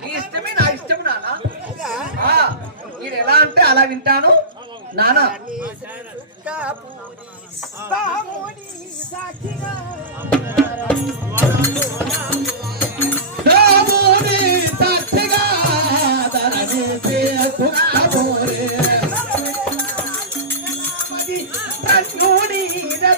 నీ నా ఇష్టం ఎలా అంటే అలా వింటాను నాన్న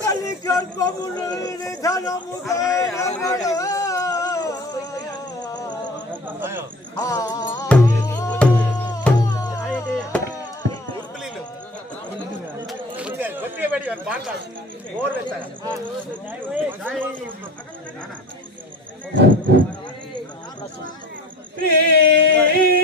তালিকার কমল নিধান মুদায় ಪ್ರೀ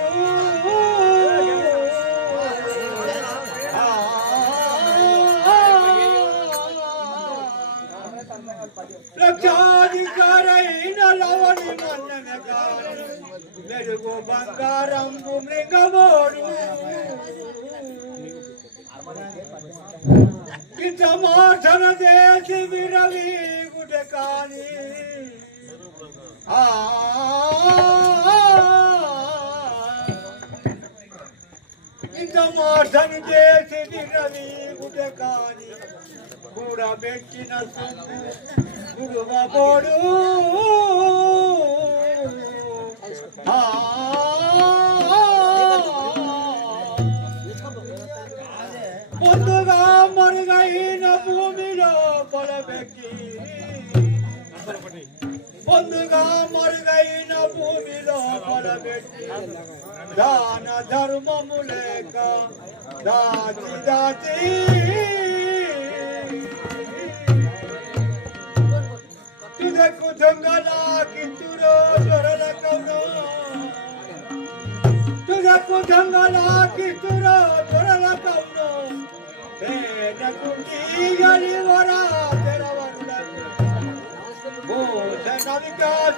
వెలుగు బంగారంబు మృగమోడు కితమార్ధన దేశి విరవీగుట కాని ఆ కితమార్ధన దేశి విరవీగుట కాని కూడబెట్టిన సొమ్ము గురువబోడు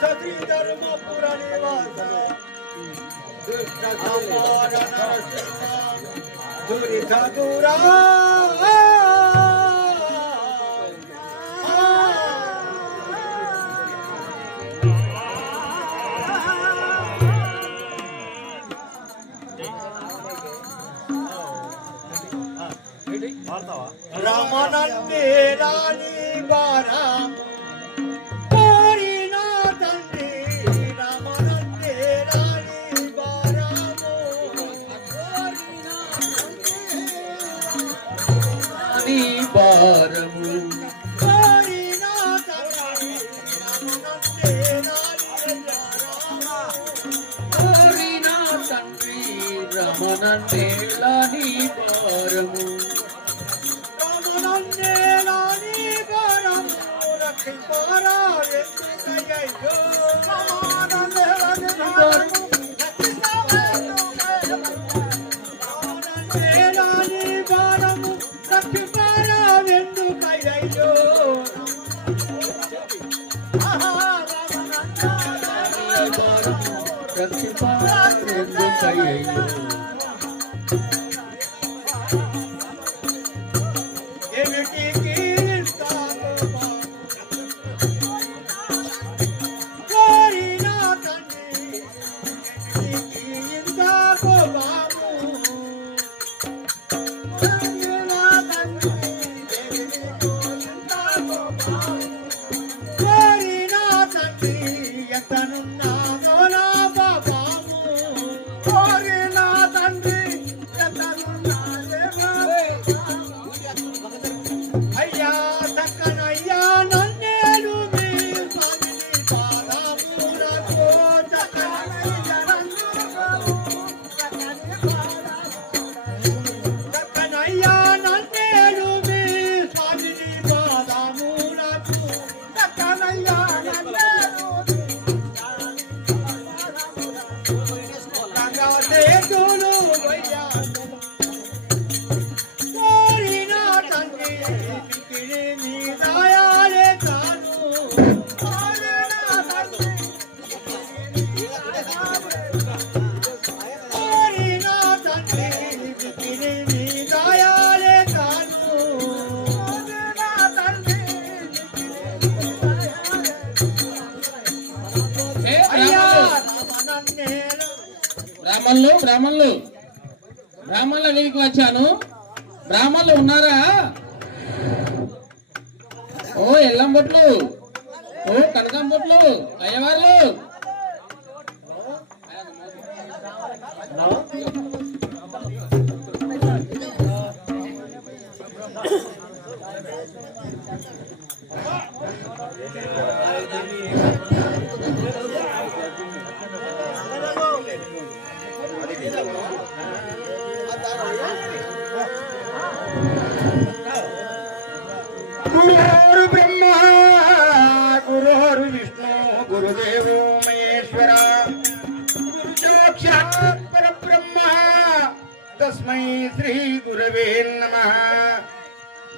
सत्री धर्म पुराणी वासा दुष्ट समारण दुरी धुरा ரமணன் பேராணி பாராம் vậy. బ్రాహ్మణులు బ్రాహ్మణుల దగ్గరికి వచ్చాను? బ్రాహ్మణులు ఉన్నారా? ఓ ఎల్లం బొట్లు ఓ కనకం బొట్లు అయ్యవార్లు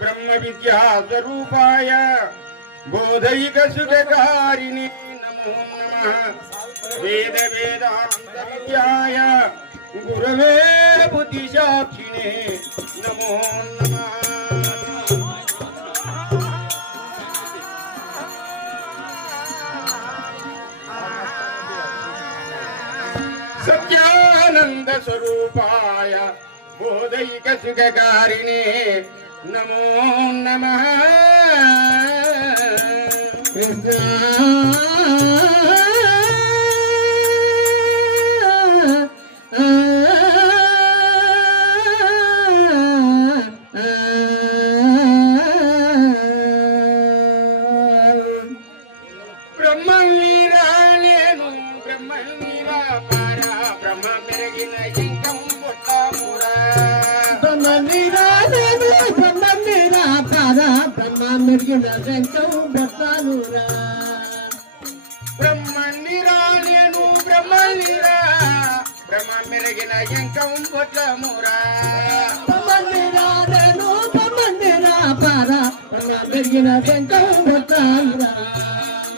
ब्रह्म विद्या स्वरूपाय बोधैक सुखकारिणी नमो नमः। वेद वेदांत विद्याय गुरवे बुद्धिसाक्षिणे नमो नमः। सत्यानंद स्वरूपाय बोधयिक सुखकारिणे నమో నమ.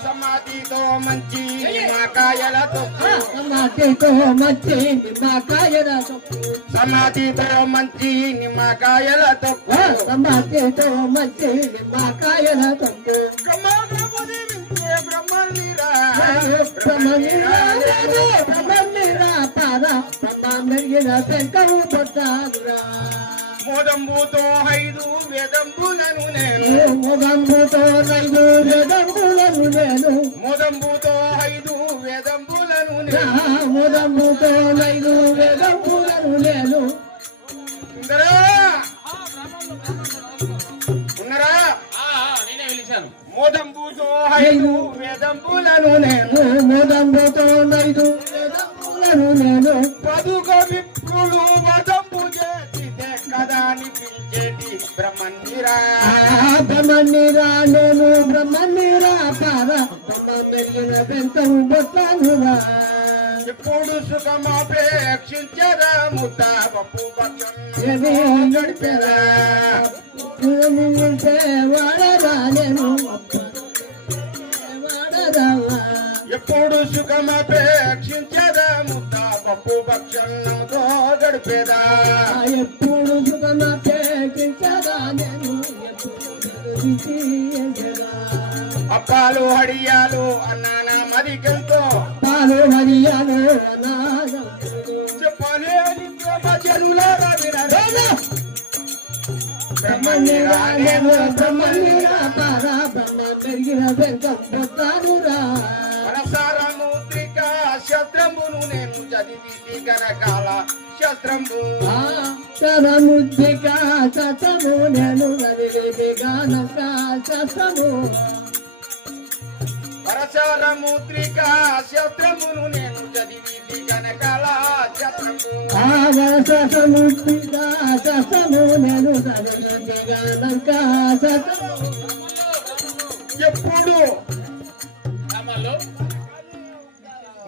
సమాధితో మంచి మా సమాధితో మంచి నిమ్మకాయలతో సమాధితో మంచి పాద బ్రహ్మ మెరిగిన శంకరు పొట్టాదురా మోదంబుతో ఐదు వేదంబులను నేను. మోదంబుతో నైదు వేదంబులను నేను. మోదంబుతో ఐదు వేదంబులను నేను. మోదంబుతో ఎప్పుడు నేను? తీయగా అప్పాలు హడియాలు అన్నాన పాలు హరియాలు అనాథం చెప్పలేని జనులారా వినరా. బ్రహ్మణిరా నేను పారా బ్రహ్మ పెరిగిన వెంకం శస్త్రమును నేను చదివి గనకాల శస్త్రంబు శరముద్రిక శతము నేను గానక శతము పరచార ముద్రిక శస్త్రమును నేను చదివి గనకాల శస్త్రంబు ఆవసముద్రిక శతము నేను వదిలి గానక శతము ఎప్పుడు?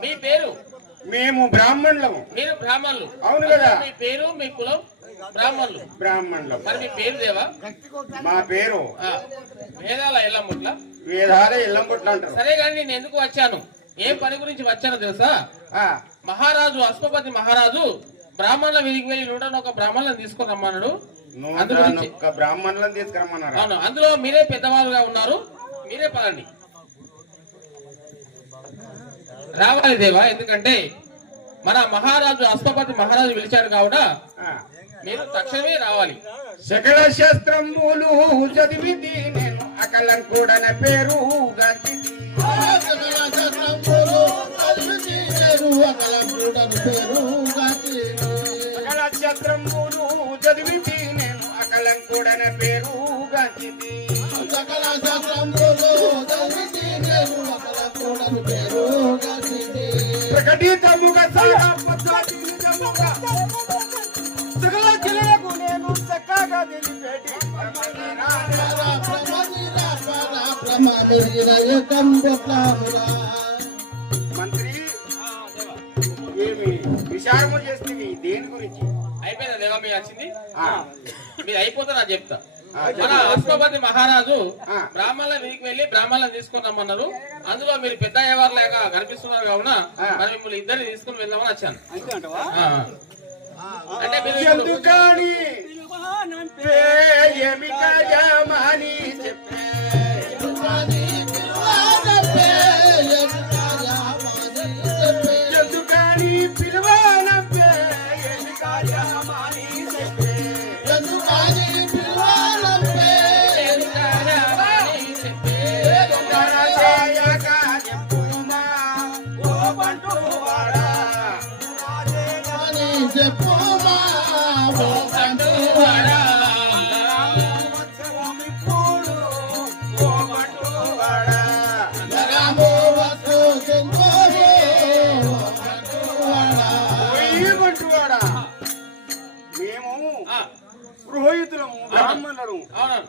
మీ పేరు? మేము బ్రాహ్మణులము. మీరు బ్రాహ్మణులు. అవును కదా. మీ పేరు మీ కులం బ్రాహ్మణులు. బ్రాహ్మణులము. మరి మీ పేరు దేవా? మా పేరు వేదాల ఎల్లమ్ముట్ల వేదాల ఇల్లంబుట్లు అంటారు. సరే కానీ నేను ఎందుకు వచ్చాను? ఏం పని గురించి వచ్చానో తెలుసా? మహారాజు అశ్వపతి మహారాజు బ్రాహ్మణుల వీధికి వెళ్ళి నూట ఒక బ్రాహ్మణులను తీసుకొని రమ్మన్నాడు. బ్రాహ్మణులను తీసుకురమ్మన్నారా? అవును అందులో మీరే పెద్దవాళ్ళుగా ఉన్నారు. మీరే పదండి. రావాలి దేవా ఎందుకంటే మన మహారాజు అశ్వపతి మహారాజు పిలిచాడు కావుట ఆ. మీరు తక్షణమే రావాలి సకల శస్త్రములు చదివింది నేను అకలం కూడా పేరు. సకల శస్త్రములు చదివింది నేను అకలం కూడా పేరు గంటిది. ప్రకటితముగా నిజముగా. సకల జిల్లాకు నేను చక్కగా తెలిపేటి మంత్రి ఏమి విచారము చేస్తుంది దేని గురించి? అయిపోయిందా దేవా మీరు వచ్చింది? మీరు అయిపోతే నాకు చెప్తా. మన అశ్వపతి మహారాజు ఆ. బ్రాహ్మణుల వీధికి వెళ్ళి బ్రాహ్మణులను తీసుకొని రమ్మన్నారు అందులో మీరు పెద్ద అయ్యేవారు లేక కనిపిస్తున్నారు కావున. మరి మిమ్మల్ని ఇద్దరిని తీసుకుని వెళ్దామని వచ్చాను. అంటే మీరు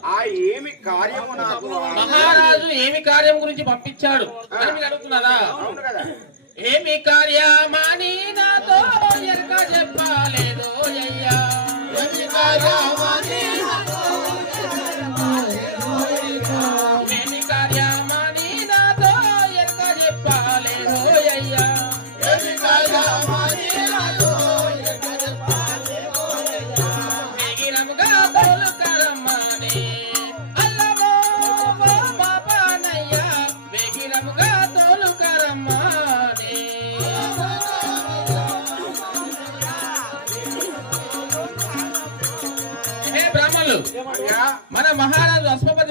ఆ, ఏమి కార్యము నాకు మహారాజు ఏమి కార్యం గురించి పంపించాడు? అని మీరు అడుగుతున్నారా? అవును కదా. ఏమి కార్యమాని నాతో ఎరక చెప్పాలేదో అయ్యా. ఏమి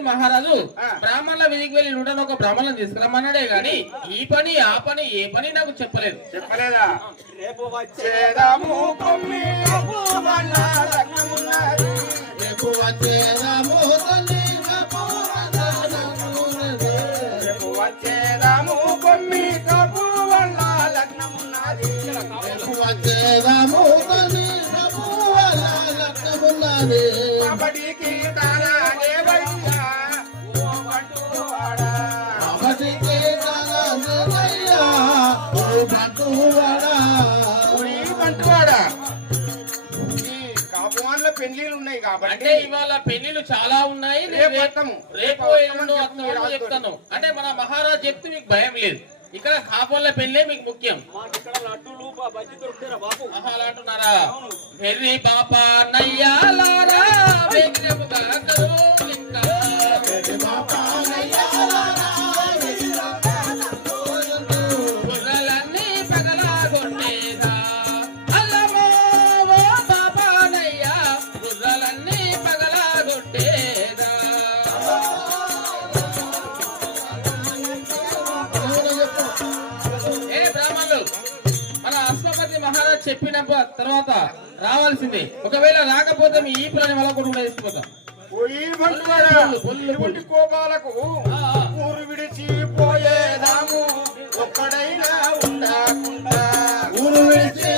మహారాజు. బ్రాహ్మణుల వీధికి వెళ్ళి నూట ఒక బ్రాహ్మణులను తీసుకురమ్మన్నాడే గాని ఈ పని ఆ పని ఏ పని నాకు చెప్పలేదు. చెప్పలేదా? రేపు వచ్చేదాము పెళ్ళిళ్ళు ఉన్నాయి కాబట్టి అంటే ఇవాళ పెళ్ళిళ్ళు చాలా ఉన్నాయి. రేపు చెప్తాను. అంటే మన మహారాజ్ చెప్తే మీకు భయం లేదు. ఇక్కడ కాపోళ్ళ పెళ్ళే మీకు ముఖ్యం. అంటున్నారా వెర్రి బాపా నయ్యాలారా రావాల్సిందే ఒకవేళ రాకపోతే మీ ఈపులని వల్ల కూడా వేసిపోతాం కోపాలకు. ఊరు విడిచి పోయేదాము. ఒక్కడైనా ఉండకుండా. ఊరు విడిచి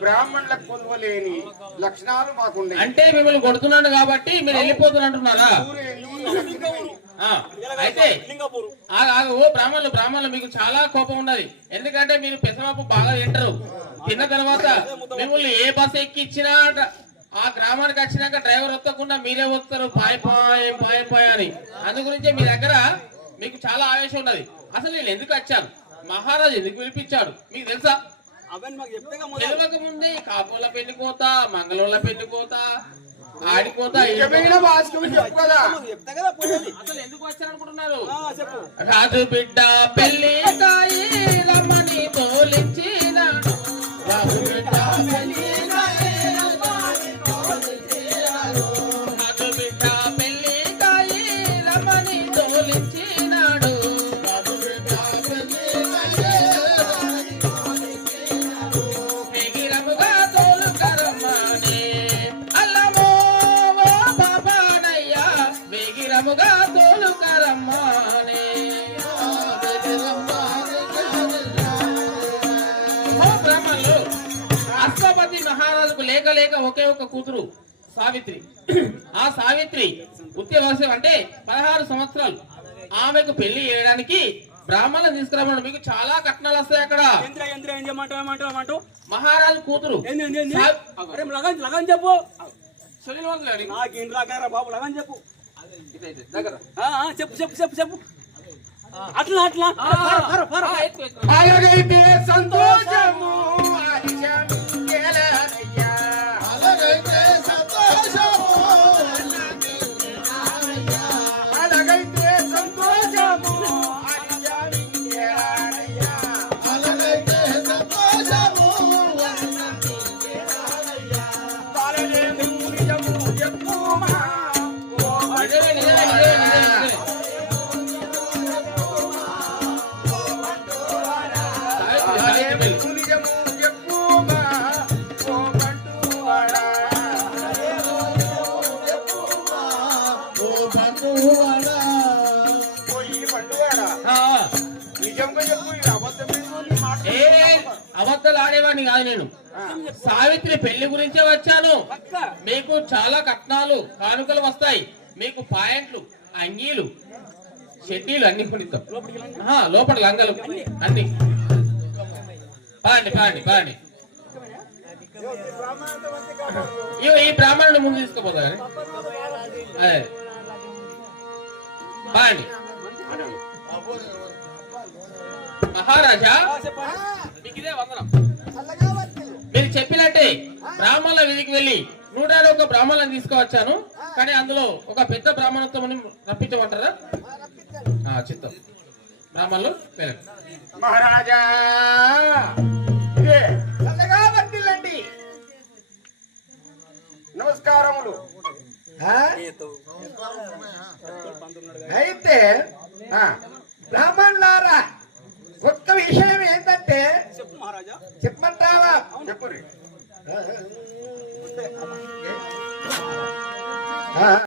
బ్రాహ్మణులకు కొలువలేని లక్షణాలు మాకుండే అంటే మిమ్మల్ని కొడుతున్నాను కాబట్టి మీరు లక్షణమేంది? ఆ, అయితే ఓ బ్రాహ్మణులు బ్రాహ్మణులు మీకు చాలా కోపం ఉన్నది. ఎందుకంటే మీరు పెసరపప్పు బాగా తింటారు. తిన్న తర్వాత మిమ్మల్ని ఏ బస్ ఎక్కిచ్చినా డ- ఆ గ్రామానికి వచ్చినాక డ్రైవర్ వస్తకుండా మీరే వస్తారు పాయ్ పాయ్ పాయ్ పాయ్ అని. అందు గురించే మీ దగ్గర మీకు చాలా ఆవేశం ఉన్నది. అసలు నేను ఎందుకు వచ్చాను మహారాజు ఎందుకు పిలిపించాడు? మీకు తెలుసా? తెలియక ముందే కాపుల పెళ్ళి కోత మంగళూరుల పెళ్ళి చెప్పు కదా. అసలు ఎందుకు వచ్చారనుకుంటున్నారు? రాజు బిడ్డ పెళ్ళి రమ్మని లేక ఒకే ఒక కూతురు సావిత్రి ఆ సావిత్రి ఉత్యవలసం అంటే పదహారు సంవత్సరాలు ఆమెకు పెళ్ళి చేయడానికి బ్రాహ్మణులు తీసుకురామని మీకు చాలా కట్నాలు వస్తాయి అక్కడ? మహారాజు కూతురు చెప్పు బాబు లగన్ చెప్పు చెప్పు చెప్పు చెప్పు చెప్పు అట్లా అట్లా ఆ, పోయి నిజంగా చెప్పు అబద్ధాలు ఆడేవాడిని కాదు నేను. సావిత్రి పెళ్ళి గురించే వచ్చాను. మీకు చాలా కట్నాలు కానుకలు వస్తాయి. మీకు పాయింట్లు అంగీలు షెడ్డీలు అన్ని ఆహా, లోపల లంగలు. అన్ని. పదండి పదండి ఇగో ఈ బ్రాహ్మణుని ముందు తీసుకుపోతారు అదే పదండి మహారాజా మీకు ఇదే వందనం. మీరు చెప్పినట్టే బ్రాహ్మణుల విధికి వెళ్ళి నూట ఒక బ్రాహ్మణులను తీసుకువచ్చాను కానీ అందులో ఒక పెద్ద బ్రాహ్మణత్వం రప్పించమంటారా? ఆ, చిత్తం. బ్రాహ్మణులు మహారాజా నమస్కారములు. అయితే బ్రాహ్మణులారా ఒక్క విషయం ఏంటంటే చెప్పమంటావా? చెప్పురి ఆ.